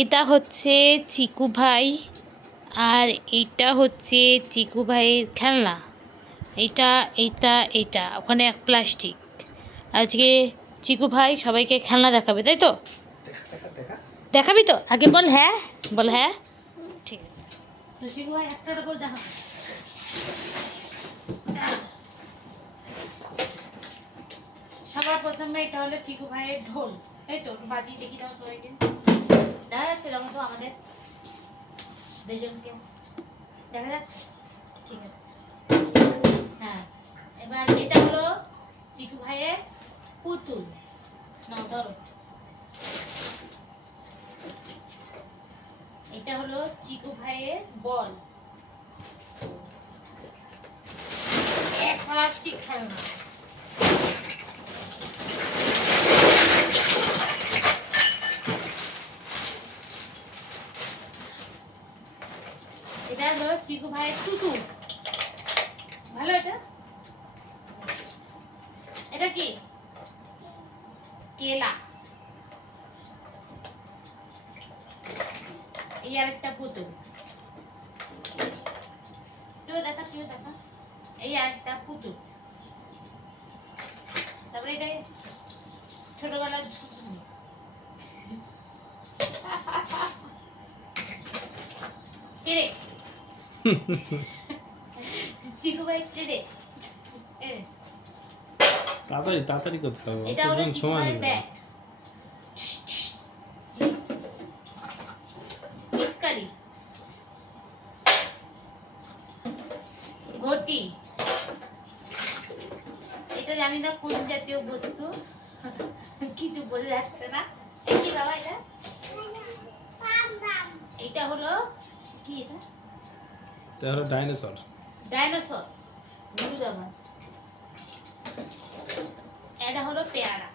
এটা হচ্ছে চিকু ভাই, আর এইটা হচ্ছে চিকু ভাইয়ের খেলনা। এইটা এইটা এইটা ওখানে এক প্লাস্টিক। আজকে চিকু ভাই সবাইকে খেলনা দেখাবে, তাই তো? দেখাবি তো? আগে বল হ্যাঁ, বল হ্যাঁ। ঠিক আছে, তো চিকু ভাই একটা করে দেখাবে। সবার প্রথমে এটা হলো চিকু ভাইয়ের ঢোল, তাই তো? বাজিয়ে দেখি দাও সবাইকে। দেখা যাচ্ছে তখন তো আমাদের দুজনকে দেখা যাচ্ছে? ঠিক আছে, হ্যাঁ। এবার এটা হলো চিকু ভাইয়ের পুতুল, নাও ধরো। এটা হলো চিকু ভাইয়ের বল, এক প্লাস্টিক খেলনা। এটা হলো চিকু ভাইয়ের টুটু, ভালো। এটা এটা কি? কেলা। এই আরেকটা পুতুল, কেউ দেখা, কেউ দেখা। এই আরেকটা পুতুল। তারপরে এটা ছোটবেলার কেড়ে চিকু ভাই কেড়ে। তাড়াতাড়ি তাড়াতাড়ি করতে হবে, এটা হলো চিকু সময় ভাইয়ের নেই। ব্যাগ, মিসকারি, ঘটি। এটা জানি না কোন জাতীয় বস্তু, কিছু বোঝা যাচ্ছে না। কি বাবা এটা? এটা হলো কি? এটা হলো ডাইনোসর। ডাইনোসর, গুরু দাবা। এটা হলো পেয়ারা।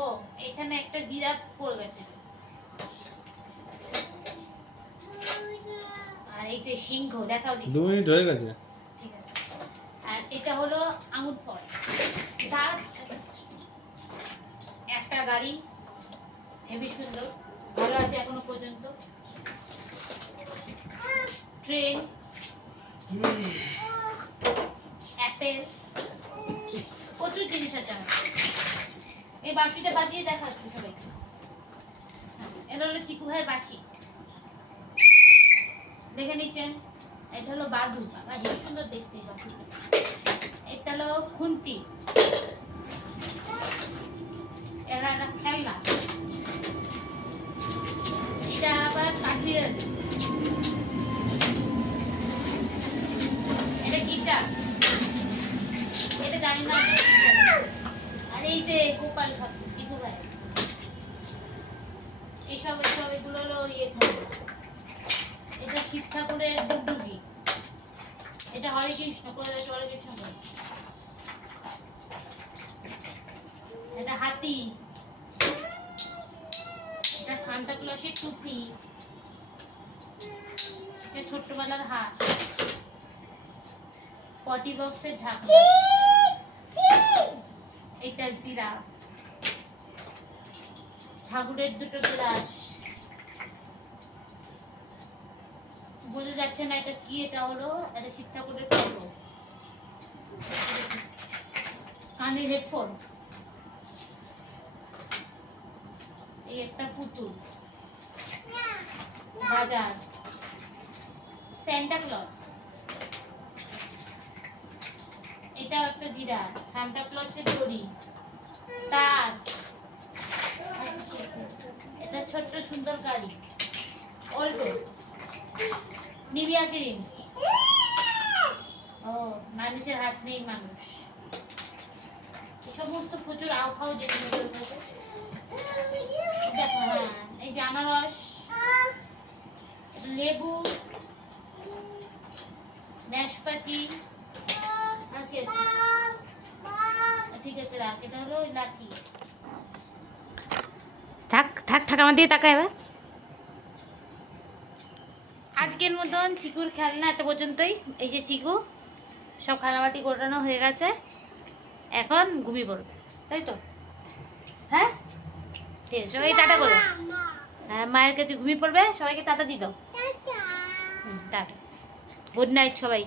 ও, এখানে একটা জিরাফ পড়ে গেছে। আর এই যে সিংহ, দেখাও দেখি। 2 মিনিট হয়ে গেছে। ঠিক আছে। আর এটা হলো আঙুর ফল। একটা গাড়ি, হেবি সুন্দর, ভালো আছে এখনো পর্যন্ত। ট্রেন, অ্যাপেল, প্রচুর জিনিস আছে আমার। এই বাঁশিটা বাজিয়ে দেখাচ্ছি সবাইকে। এটা হলো চিকু ভাইয়ের বাঁশি, দেখে নিচ্ছেন। এটা হলো বাদু, বাবা কি সুন্দর দেখতে বাদু। এটা হলো খুন্তি, এরা একটা খেলনা। এটা আবার কাঠবিড়ালি। এটা গিটার, এটা জানি না। আর এই যে গোপাল ঠাকুর চিকু ভাই, এইসব এইসব এগুলো হলো ইয়ে খেলনা। এটা শিব ঠাকুরের ডুগডুগি। এটা হরে কৃষ্ণ করে, হরে কৃষ্ণ করে। এটা হাতি, এটা সান্তা ক্লসের টুপি, এটা ছোট্টবেলার হাঁস, পটি বক্সের ঢাকনা, এটা জিরাফ, ঠাকুরের দুটো গ্লাস। বোঝা যাচ্ছে না এটা কি। এটা হলো, এটা শিব ঠাকুরের ফটো, কানের হেডফোন, এই একটা পুতুল, বাজার, সান্তা ক্লজ, এটাও একটা জিরাফ, সান্তা ক্লজের দড়ি, তার, এটা ছোট্ট সুন্দর গাড়ি, অল্টো, নিভিয়া ক্রিম। ও, মানুষের হাত নেই মানুষ। এই সমস্ত প্রচুর আউখাও জিনিস আছে। দেখো, হ্যাঁ, এই যে আনারস, লেবু, নাশপাতি, আর কি আছে? ঠিক আছে রাখ। এটা হলো লাঠি। থাক থাক থাক, আমার দিকে তাকা এবার। আজকের মতন চিকুর খেলনা এত পর্যন্তই। এই যে চিকু সব খেলনাবাটি গোটানো হয়ে গেছে, এখন ঘুমিয়ে পড়বে, তাই তো? হ্যাঁ, ঠিক আছে, সবাই টাটা করো। হ্যাঁ, মায়ের কাছে ঘুমিয়ে পড়বে, সবাইকে টাটা দিয়ে দাও। টাটা, গুড নাইট সবাই।